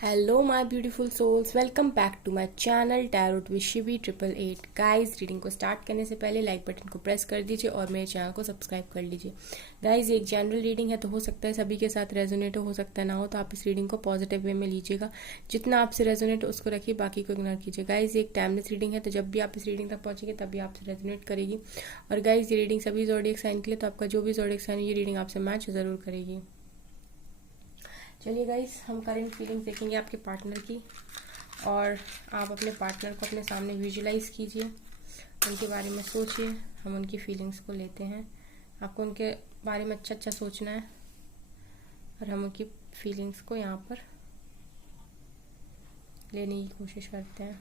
Hello my beautiful souls, welcome back to my channel tarot with Shivi 888। Guys, reading को start करने से पहले like button को press कर दीजिए और मेरे चैनल को सब्सक्राइब कर लीजिए। गाइस, एक जनरल रीडिंग है तो हो सकता है सभी के साथ रेजोनेट हो सकता है ना हो, तो आप इस रीडिंग को पॉजिटिव वे में लीजिएगा। जितना आपसे रेजोनेट उसको रखिए, बाकी को इग्नोर कीजिए। गाइस, एक टाइमलेस रीडिंग है तो जब भी आप इस रीडिंग तक पहुंचेंगे तभी आपसे रेजोनेट करेगी। और गाइस, ये रीडिंग सभी ज़ोडिएक साइन के लिए, तो आपका जो भी ज़ोडिएक साइन ये रीडिंग आपसे मैच जरूर करेगी। चलिए गाइस, हम करंट फीलिंग देखेंगे आपके पार्टनर की, और आप अपने पार्टनर को अपने सामने विजुलाइज कीजिए, उनके बारे में सोचिए। हम उनकी फीलिंग्स को लेते हैं। आपको उनके बारे में अच्छा अच्छा सोचना है और हम उनकी फीलिंग्स को यहाँ पर लेने की कोशिश करते हैं।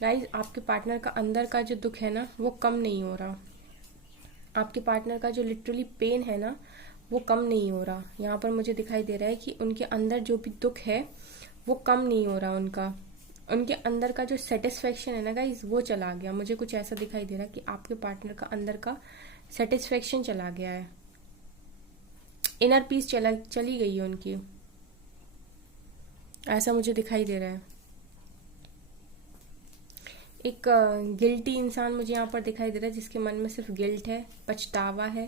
गाइस, आपके पार्टनर का अंदर का जो दुख है ना, वो कम नहीं हो रहा। आपके पार्टनर का जो लिटरली पेन है ना, वो कम नहीं हो रहा। यहाँ पर मुझे दिखाई दे रहा है कि उनके अंदर जो भी दुख है वो कम नहीं हो रहा। उनके अंदर का जो सेटिस्फेक्शन है ना गाइज, वो चला गया। मुझे कुछ ऐसा दिखाई दे रहा है कि आपके पार्टनर का अंदर का सेटिस्फेक्शन चला गया है, इनर पीस चली गई है उनकी, ऐसा मुझे दिखाई दे रहा है। एक गिल्टी इंसान मुझे यहाँ पर दिखाई दे रहा है, जिसके मन में सिर्फ गिल्ट है, पछतावा है।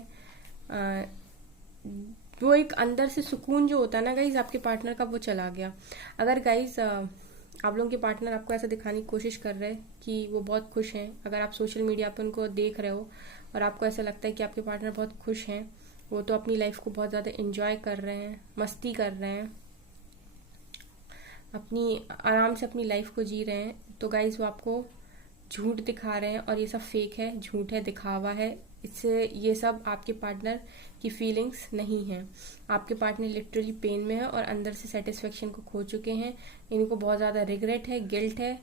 वो एक अंदर से सुकून जो होता है ना गाइज आपके पार्टनर का, वो चला गया। अगर गाइज आप लोगों के पार्टनर आपको ऐसा दिखाने की कोशिश कर रहे हैं कि वो बहुत खुश हैं, अगर आप सोशल मीडिया पर उनको देख रहे हो और आपको ऐसा लगता है कि आपके पार्टनर बहुत खुश हैं, वो तो अपनी लाइफ को बहुत ज़्यादा एंजॉय कर रहे हैं, मस्ती कर रहे हैं, अपनी आराम से अपनी लाइफ को जी रहे हैं, तो गाइज वो आपको झूठ दिखा रहे हैं। और ये सब फेक है, झूठ है, दिखावा है। इससे ये सब आपके पार्टनर की फीलिंग्स नहीं है। आपके पार्टनर लिटरली पेन में है और अंदर से सेटिस्फेक्शन को खो चुके हैं। इनको बहुत ज़्यादा रिग्रेट है, गिल्ट है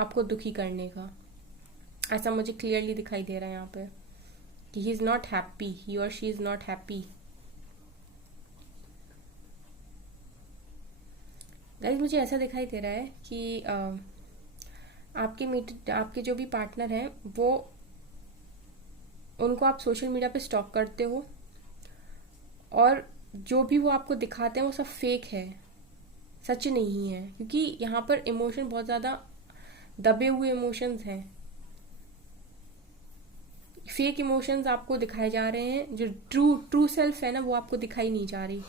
आपको दुखी करने का। ऐसा मुझे क्लियरली दिखाई दे रहा है यहाँ पे कि ही इज़ नॉट हैप्पी, ही और she is not happy. Guys, मुझे ऐसा दिखाई दे रहा है कि आपके जो भी पार्टनर हैं, वो उनको आप सोशल मीडिया पे स्टॉक करते हो, और जो भी वो आपको दिखाते हैं वो सब फेक है, सच नहीं है। क्योंकि यहाँ पर इमोशन बहुत ज़्यादा दबे हुए इमोशंस हैं, फेक इमोशंस आपको दिखाए जा रहे हैं। जो ट्रू सेल्फ है ना, वो आपको दिखाई नहीं जा रही।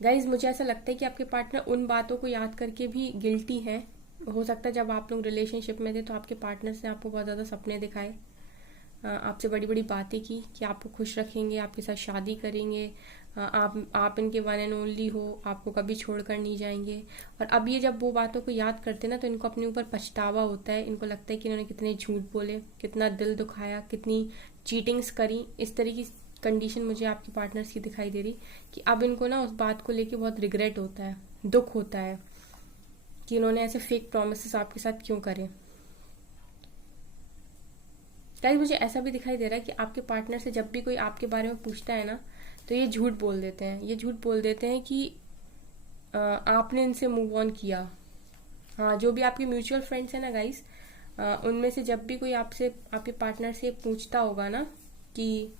गाइज, मुझे ऐसा लगता है कि आपके पार्टनर उन बातों को याद करके भी गिल्टी है। हो सकता है जब आप लोग रिलेशनशिप में थे तो आपके पार्टनर से आपको बहुत ज़्यादा सपने दिखाए, आपसे बड़ी बड़ी बातें की कि आपको खुश रखेंगे, आपके साथ शादी करेंगे, आप इनके वन एंड ओनली हो, आपको कभी छोड़कर नहीं जाएंगे। और अब ये जब वो बातों को याद करते ना, तो इनको अपने ऊपर पछतावा होता है। इनको लगता है कि इन्होंने कितने झूठ बोले, कितना दिल दुखाया, कितनी चीटिंग्स करी। इस तरह की कंडीशन मुझे आपके पार्टनर्स की दिखाई दे रही कि अब इनको ना उस बात को लेके बहुत रिग्रेट होता है, दुख होता है कि इन्होंने ऐसे फेक प्रोमिसेस आपके साथ क्यों करे। गाइस, मुझे ऐसा भी दिखाई दे रहा है कि आपके पार्टनर से जब भी कोई आपके बारे में पूछता है ना, तो ये झूठ बोल देते हैं। ये झूठ बोल देते हैं कि आपने इनसे मूव ऑन किया। हाँ, जो भी आपके म्यूचुअल फ्रेंड्स हैं ना गाइस, उनमें से जब भी कोई आपसे, आपके पार्टनर से पूछता होगा ना कि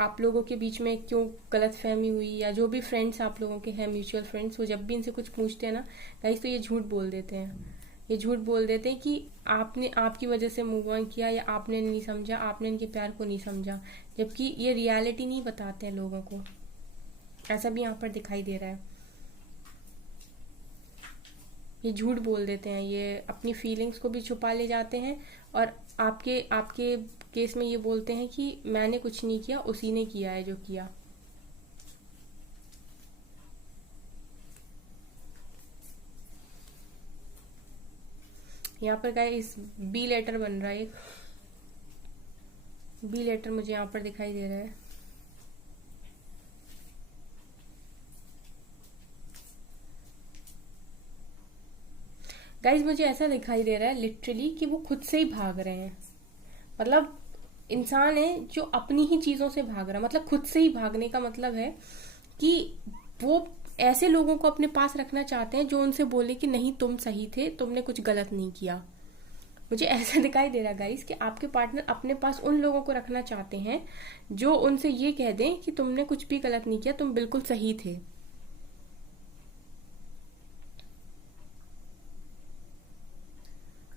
आप लोगों के बीच में क्यों गलतफहमी हुई, या जो भी फ्रेंड्स आप लोगों के हैं म्यूचुअल फ्रेंड्स, वो जब भी इनसे कुछ पूछते हैं ना गाइस, तो ये झूठ बोल देते हैं। ये झूठ बोल देते हैं कि आपने, आपकी वजह से मूव ऑन किया, या आपने नहीं समझा, आपने इनके प्यार को नहीं समझा। जबकि ये रियलिटी नहीं बताते हैं लोगों को। ऐसा भी यहाँ पर दिखाई दे रहा है। ये झूठ बोल देते हैं, ये अपनी फीलिंग्स को भी छुपा ले जाते हैं, और आपके आपके केस में ये बोलते हैं कि मैंने कुछ नहीं किया, उसी ने किया है जो किया। यहाँ पर गाइस बी लेटर बन रहा है, एक बी लेटर मुझे यहाँ पर दिखाई दे रहा है। गाइज मुझे ऐसा दिखाई दे रहा है लिटरली कि वो खुद से ही भाग रहे हैं। मतलब इंसान है जो अपनी ही चीजों से भाग रहा है। मतलब खुद से ही भागने का मतलब है कि वो ऐसे लोगों को अपने पास रखना चाहते हैं जो उनसे बोले कि नहीं तुम सही थे, तुमने कुछ गलत नहीं किया। मुझे ऐसा दिखाई दे रहा गाइस कि आपके पार्टनर अपने पास उन लोगों को रखना चाहते हैं जो उनसे ये कह दें कि तुमने कुछ भी गलत नहीं किया, तुम बिल्कुल सही थे।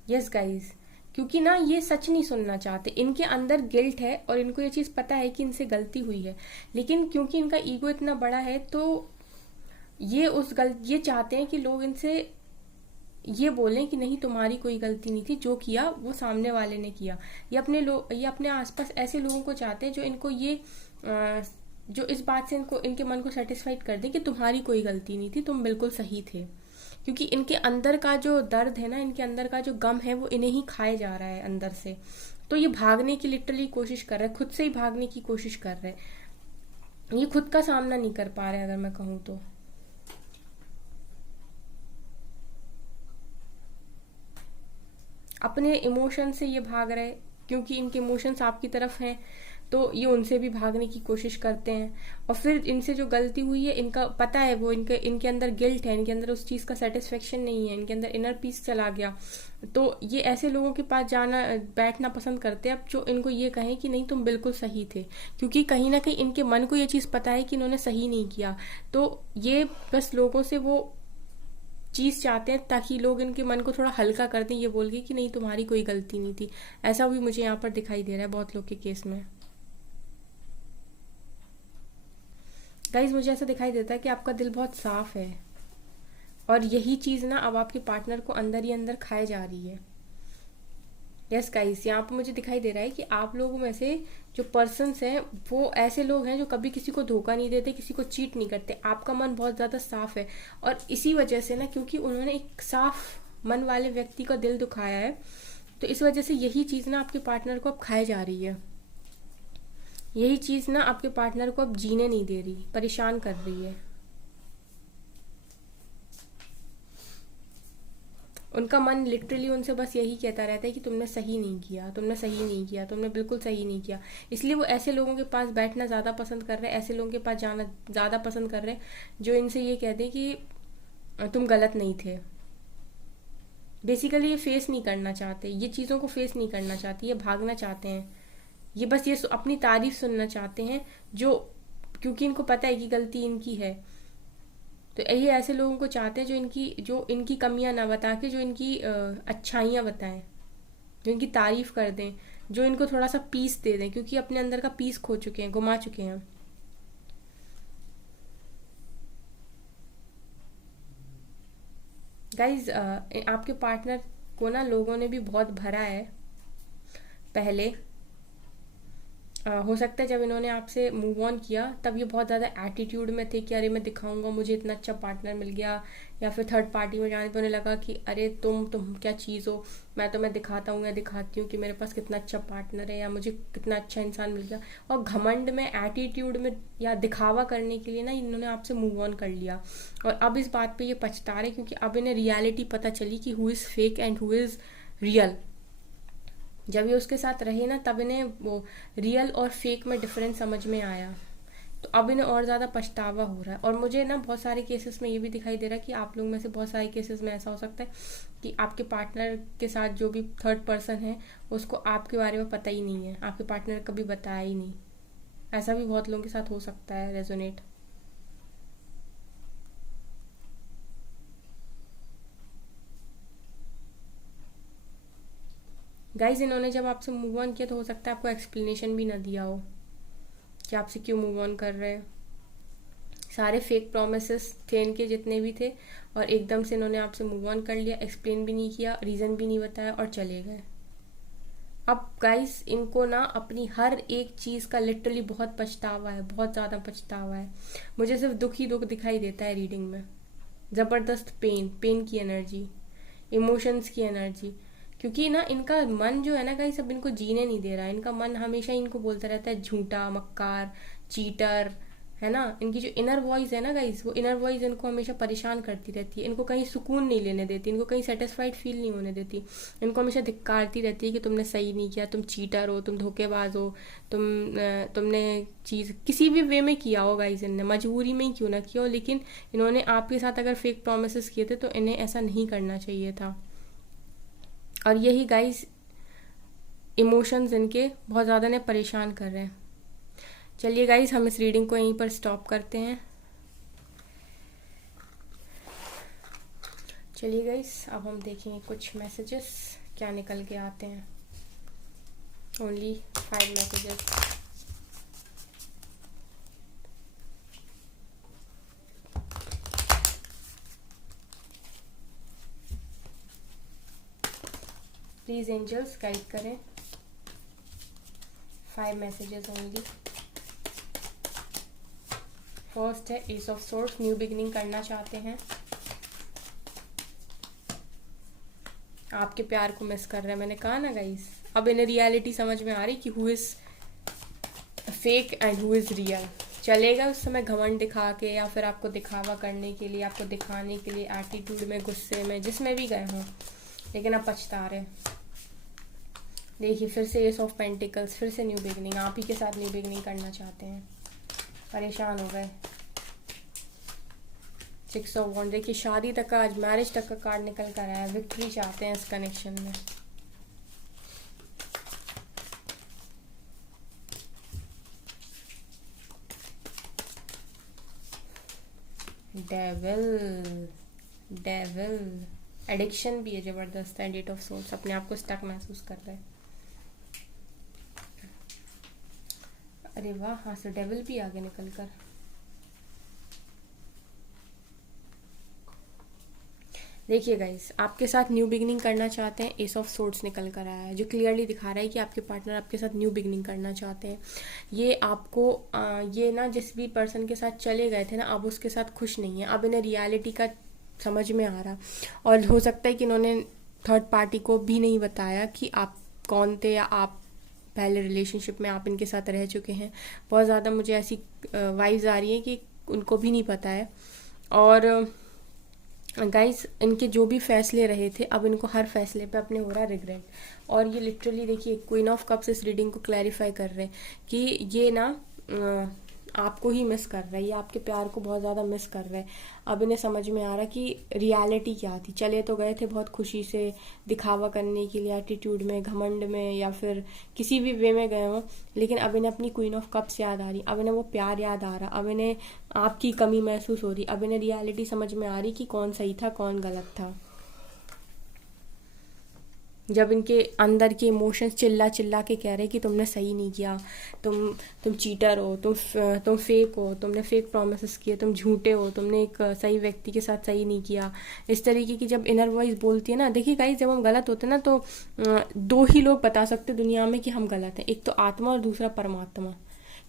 यस गाइस, क्योंकि ना ये सच नहीं सुनना चाहते। इनके अंदर गिल्ट है और इनको ये चीज पता है कि इनसे गलती हुई है, लेकिन क्योंकि इनका ईगो इतना बड़ा है तो ये चाहते हैं कि लोग इनसे ये बोलें कि नहीं तुम्हारी कोई गलती नहीं थी, जो किया वो सामने वाले ने किया। ये अपने आसपास ऐसे लोगों को चाहते हैं जो इनको जो इस बात से इनके मन को सेटिस्फाइड कर दे कि तुम्हारी कोई गलती नहीं थी, तुम बिल्कुल सही थे। क्योंकि इनके अंदर का जो दर्द है ना, इनके अंदर का जो गम है, वो इन्हें ही खाए जा रहा है अंदर से। तो ये भागने की लिटरली कोशिश कर रहे हैं, खुद से ही भागने की कोशिश कर रहे हैं। ये खुद का सामना नहीं कर पा रहे, अगर मैं कहूँ तो। अपने इमोशन से ये भाग रहे, क्योंकि इनके इमोशंस आपकी तरफ हैं, तो ये उनसे भी भागने की कोशिश करते हैं। और फिर इनसे जो गलती हुई है, इनका पता है, वो इनके अंदर गिल्ट है, इनके अंदर उस चीज का सेटिस्फेक्शन नहीं है, इनके अंदर इनर पीस चला गया। तो ये ऐसे लोगों के पास बैठना पसंद करते हैं अब, जो इनको ये कहें कि नहीं तुम बिल्कुल सही थे। क्योंकि कहीं ना कहीं इनके मन को ये चीज पता है कि इन्होंने सही नहीं किया। तो ये बस लोगों से वो चीज चाहते हैं ताकि लोग इनके मन को थोड़ा हल्का कर दें, ये बोल के कि नहीं तुम्हारी कोई गलती नहीं थी। ऐसा भी मुझे यहाँ पर दिखाई दे रहा है बहुत लोग के केस में। गाइज मुझे ऐसा दिखाई देता है कि आपका दिल बहुत साफ है, और यही चीज ना अब आपके पार्टनर को अंदर ही अंदर खाए जा रही है। यस गाइस, यहाँ पर मुझे दिखाई दे रहा है कि आप लोगों में से जो पर्सन्स हैं वो ऐसे लोग हैं जो कभी किसी को धोखा नहीं देते, किसी को चीट नहीं करते। आपका मन बहुत ज्यादा साफ है, और इसी वजह से ना, क्योंकि उन्होंने एक साफ मन वाले व्यक्ति का दिल दुखाया है, तो इस वजह से यही चीज ना आपके पार्टनर को अब खाए जा रही है। यही चीज ना आपके पार्टनर को अब जीने नहीं दे रही, परेशान कर रही है। उनका मन लिटरली उनसे बस यही कहता रहता है कि तुमने सही नहीं किया, तुमने सही नहीं किया, तुमने बिल्कुल सही नहीं किया। इसलिए वो ऐसे लोगों के पास बैठना ज़्यादा पसंद कर रहे हैं, ऐसे लोगों के पास जाना ज़्यादा पसंद कर रहे हैं जो इनसे ये कह दें कि तुम गलत नहीं थे। बेसिकली ये फेस नहीं करना चाहते, ये चीज़ों को फेस नहीं करना चाहते, ये भागना चाहते हैं। ये बस ये अपनी तारीफ सुनना चाहते हैं, जो क्योंकि इनको पता है कि गलती इनकी है। तो ये ऐसे लोगों को चाहते हैं जो इनकी कमियां ना बता के जो इनकी अच्छाइयां बताएं, जो इनकी तारीफ कर दें, जो इनको थोड़ा सा पीस दे दें, क्योंकि अपने अंदर का पीस खो चुके हैं, गुमा चुके हैं। गाइज आपके पार्टनर को ना लोगों ने भी बहुत भरा है पहले। हो सकता है जब इन्होंने आपसे मूव ऑन किया तब ये बहुत ज़्यादा एटीट्यूड में थे कि अरे मैं दिखाऊंगा, मुझे इतना अच्छा पार्टनर मिल गया। या फिर थर्ड पार्टी में जाने पर उन्हें लगा कि अरे तुम क्या चीज़ हो, मैं दिखाता हूँ या दिखाती हूँ कि मेरे पास कितना अच्छा पार्टनर है, या मुझे कितना अच्छा इंसान मिल गया। और घमंड में, एटीट्यूड में या दिखावा करने के लिए ना इन्होंने आपसे मूव ऑन कर लिया। और अब इस बात पर ये पछता रहे, क्योंकि अब इन्हें रियलिटी पता चली कि who is fake and who is real. जब ये उसके साथ रहे ना, तब इन्हें वो रियल और फेक में डिफरेंस समझ में आया। तो अब इन्हें और ज़्यादा पछतावा हो रहा है। और मुझे ना बहुत सारे केसेस में ये भी दिखाई दे रहा है कि आप लोग में से बहुत सारे केसेस में ऐसा हो सकता है कि आपके पार्टनर के साथ जो भी थर्ड पर्सन है उसको आपके बारे में पता ही नहीं है, आपके पार्टनर कभी बताया ही नहीं। ऐसा भी बहुत लोगों के साथ हो सकता है, रेजोनेट। गाइज इन्होंने जब आपसे मूव ऑन किया तो हो सकता है आपको एक्सप्लेनेशन भी ना दिया हो कि आपसे क्यों मूव ऑन कर रहे हैं। सारे फेक प्रोमिसेस थे इनके जितने भी थे, और एकदम से इन्होंने आपसे मूव ऑन कर लिया, एक्सप्लेन भी नहीं किया, रीज़न भी नहीं बताया और चले गए। अब गाइस इनको ना अपनी हर एक चीज़ का लिटरली बहुत पछतावा है, बहुत ज़्यादा पछतावा है। मुझे सिर्फ दुख ही दुख दिखाई देता है रीडिंग में। ज़बरदस्त पेन की एनर्जी, इमोशंस की एनर्जी। क्योंकि ना इनका मन जो है ना गाइस अब इनको जीने नहीं दे रहा है। इनका मन हमेशा इनको बोलता रहता है झूठा, मक्कार, चीटर, है ना। इनकी जो इनर वॉइस है ना गाइस, वो इनर वॉइस इनको हमेशा परेशान करती रहती है, इनको कहीं सुकून नहीं लेने देती, इनको कहीं सेटिस्फाइड फील नहीं होने देती, इनको हमेशा धिक्कारती रहती है कि तुमने सही नहीं किया, तुम चीटर हो, तुम धोखेबाज हो, तुमने चीज़ किसी भी वे में किया हो गाइस, इनने मजबूरी में ही क्यों ना किया हो, लेकिन इन्होंने आपके साथ अगर फेक प्रोमिस किए थे तो इन्हें ऐसा नहीं करना चाहिए था। और यही गाइस इमोशंस इनके बहुत ज़्यादा ने परेशान कर रहे हैं। चलिए गाइस, हम इस रीडिंग को यहीं पर स्टॉप करते हैं। चलिए गाइस, अब हम देखेंगे कुछ मैसेजेस क्या निकल के आते हैं। Only 5 messages. Please angels guide करें। 5 मैसेजेस ओनली। फर्स्ट है ace of swords, new beginning करना चाहते हैं, आपके प्यार को मिस कर रहे हैं। मैंने कहा ना गाइस, अब इन्हें रियलिटी समझ में आ रही कि who is fake and who is real. चलेगा उस समय घमंड दिखा के या फिर आपको दिखावा करने के लिए, आपको दिखाने के लिए, एटीट्यूड में, गुस्से में, जिसमें भी गए हों, लेकिन अब पछता रहे। देखिए फिर से एस ऑफ पेंटिकल्स, फिर से न्यू बिगिनिंग, आप ही के साथ न्यू बिगिनिंग करना चाहते हैं, परेशान हो गए। 6 ऑफ वॉन्ड, देखिए शादी तक का, आज मैरिज तक का कार्ड निकल कर आया है। विक्ट्री चाहते हैं इस कनेक्शन में। डेविल, डेविल एडिक्शन भी है जबरदस्त है। 8 ऑफ सोर्ड्स, अपने आप को स्टक महसूस कर रहे हैं। अरे वाह, हाँ से डेविल भी आगे निकल कर। देखिए गाइस, आपके साथ न्यू बिगिनिंग करना चाहते हैं। एस ऑफ सोर्ड्स निकल कर आया है, जो क्लियरली दिखा रहा है कि आपके पार्टनर आपके साथ न्यू बिगिनिंग करना चाहते हैं। ये आपको ये ना जिस भी पर्सन के साथ चले गए थे ना, अब उसके साथ खुश नहीं है। अब इन्हें रियलिटी का समझ में आ रहा, और हो सकता है कि इन्होंने थर्ड पार्टी को भी नहीं बताया कि आप कौन थे, या आप पहले रिलेशनशिप में आप इनके साथ रह चुके हैं। बहुत ज़्यादा मुझे ऐसी वाइब्स आ रही है कि उनको भी नहीं पता है। और गाइस, इनके जो भी फैसले रहे थे, अब इनको हर फैसले पे अपने हो रहा है रिग्रेट। और ये लिटरली देखिए क्वीन ऑफ कप्स इस रीडिंग को क्लैरिफाई कर रहे हैं कि ये ना आपको ही मिस कर रहा है, ये आपके प्यार को बहुत ज़्यादा मिस कर रहा है। अब इन्हें समझ में आ रहा कि रियलिटी क्या थी। चले तो गए थे बहुत खुशी से, दिखावा करने के लिए, एटीट्यूड में, घमंड में, या फिर किसी भी वे में गए हों, लेकिन अब इन्हें अपनी क्वीन ऑफ कप्स याद आ रही, अब इन्हें वो प्यार याद आ रहा, अब इन्हें आपकी कमी महसूस हो रही, अब इन्हें रियलिटी समझ में आ रही कि कौन सही था कौन गलत था। जब इनके अंदर के इमोशंस चिल्ला चिल्ला के कह रहे कि तुमने सही नहीं किया, तुम चीटर हो, तुम फेक हो, तुमने फेक प्रोमिस किए, तुम झूठे हो, तुमने एक सही व्यक्ति के साथ सही नहीं किया, इस तरीके की जब इनर वॉइस बोलती है ना। देखिए गाइस, जब हम गलत होते हैं ना, तो 2 ही लोग बता सकते दुनिया में कि हम गलत हैं, एक तो आत्मा और दूसरा परमात्मा।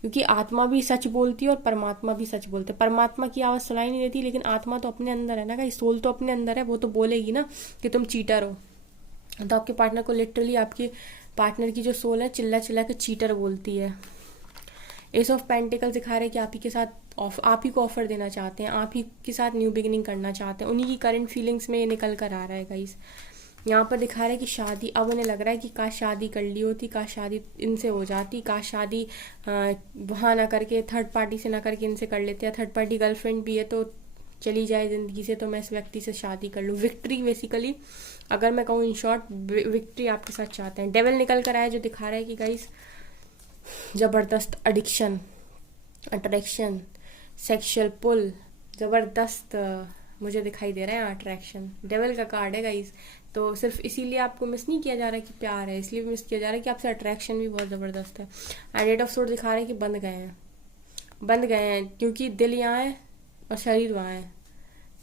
क्योंकि आत्मा भी सच बोलती है और परमात्मा भी सच बोलते हैं। परमात्मा की आवाज़ सुनाई नहीं देती, लेकिन आत्मा तो अपने अंदर है ना गाइस, सोल तो अपने अंदर है, वो तो बोलेगी ना कि तुम चीटर हो। तो आपके पार्टनर को लिटरली, आपके पार्टनर की जो सोल है, चिल्ला चिल्ला के चीटर बोलती है। एस ऑफ पेंटिकल दिखा रहे हैं कि आप ही के साथ आप ही को ऑफर देना चाहते हैं, आप ही के साथ न्यू बिगिनिंग करना चाहते हैं। उन्हीं की करंट फीलिंग्स में ये निकल कर आ रहा है गाइस। यहाँ पर दिखा रहा है कि शादी, अब उन्हें लग रहा है कि काश शादी कर ली होती, काश शादी इनसे हो जाती, काश शादी वहाँ ना करके, थर्ड पार्टी से ना करके इनसे कर लेते, या थर्ड पार्टी गर्लफ्रेंड भी है तो चली जाए ज़िंदगी से, तो मैं इस व्यक्ति से शादी कर लूँ। विक्ट्री बेसिकली, अगर मैं कहूँ इन शॉर्ट, विक्ट्री आपके साथ चाहते हैं। डेविल निकल कर आया, जो दिखा रहा है कि गाइस ज़बरदस्त एडिक्शन, अट्रैक्शन, सेक्सुअल पुल, ज़बरदस्त मुझे दिखाई दे रहा है अट्रैक्शन। डेविल का कार्ड है गाइस, तो सिर्फ इसीलिए आपको मिस नहीं किया जा रहा है कि प्यार है, इसलिए मिस किया जा रहा है कि आपसे अट्रैक्शन भी बहुत ज़बरदस्त है। एंड 8 ऑफ सोर्ड दिखा रहे हैं कि बंध गए हैं, क्योंकि दिल यहाँ है और शरीर वहाँ है,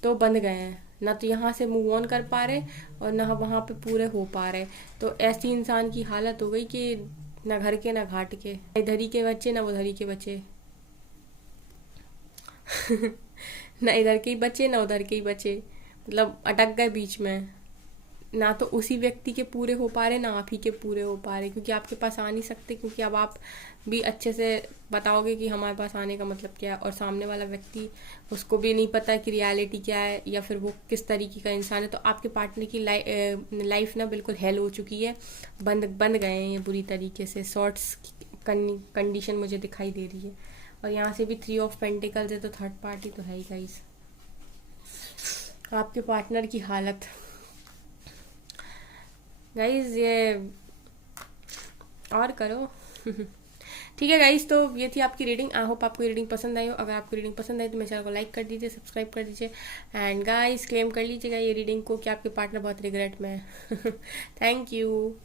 तो बंध गए हैं। ना तो यहाँ से मूव ऑन कर पा रहे और ना वहाँ पे पूरे हो पा रहे। तो ऐसी इंसान की हालत हो गई कि ना घर के ना घाट के, इधर ही के बच्चे ना उधर ही के बच्चे ना इधर के ही बच्चे ना उधर के ही बच्चे, मतलब अटक गए बीच में। ना तो उसी व्यक्ति के पूरे हो पा रहे, ना आप ही के पूरे हो पा रहे, क्योंकि आपके पास आ नहीं सकते, क्योंकि अब आप भी अच्छे से बताओगे कि हमारे पास आने का मतलब क्या है, और सामने वाला व्यक्ति, उसको भी नहीं पता कि रियलिटी क्या है या फिर वो किस तरीके का इंसान है। तो आपके पार्टनर की लाइफ ना बिल्कुल हेल हो चुकी है, बंद गए हैं ये बुरी तरीके से। शॉर्ट्स कंडीशन मुझे दिखाई दे रही है, और यहाँ से भी 3 ऑफ पेंटिकल्स है, तो थर्ड पार्टी तो है ही गाइस। आपके पार्टनर की हालत गाइज ये और करो। ठीक है गाइज, तो ये थी आपकी रीडिंग। आई होप आपको रीडिंग पसंद आई हो। अगर आपको रीडिंग पसंद आई तो मेरे चैनल को लाइक कर दीजिए, सब्सक्राइब कर दीजिए, एंड गाइज क्लेम कर लीजिएगा ये रीडिंग को कि आपके पार्टनर बहुत रिग्रेट में है। Thank you.